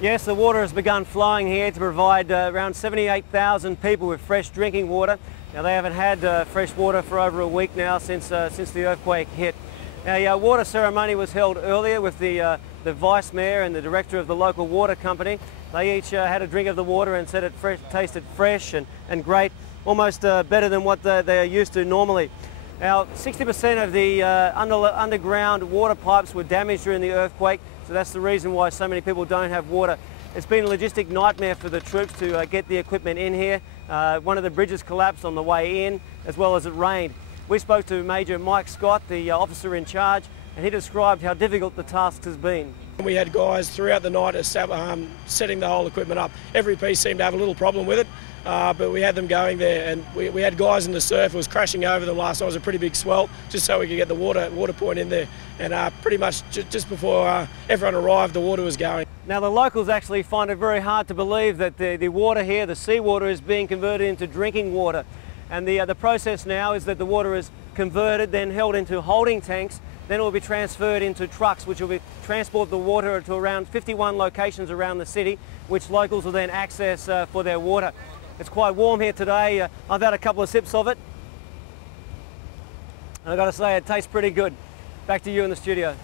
Yes, the water has begun flowing here to provide around 78,000 people with fresh drinking water. Now, they haven't had fresh water for over a week now since the earthquake hit. Now, a water ceremony was held earlier with the Vice Mayor and the Director of the local water company. They each had a drink of the water and said it tasted fresh and great, almost better than what they are used to normally. Now, 60% of the underground water pipes were damaged during the earthquake, so that's the reason why so many people don't have water. It's been a logistic nightmare for the troops to get the equipment in here. One of the bridges collapsed on the way in, as well as it rained. We spoke to Major Mike Scott, the officer in charge, and he described how difficult the task has been. We had guys throughout the night setting the whole equipment up. Every piece seemed to have a little problem with it, but we had them going there, and we had guys in the surf. It was crashing over them last night. It was a pretty big swell, just so we could get the water point in there. And pretty much just before everyone arrived, the water was going. Now, the locals actually find it very hard to believe that the water here, the seawater, is being converted into drinking water. And the process now is that the water is converted, then held into holding tanks, then it will be transferred into trucks, which will transport the water to around 51 locations around the city, which locals will then access for their water. It's quite warm here today. I've had a couple of sips of it, and I've got to say it tastes pretty good. Back to you in the studio.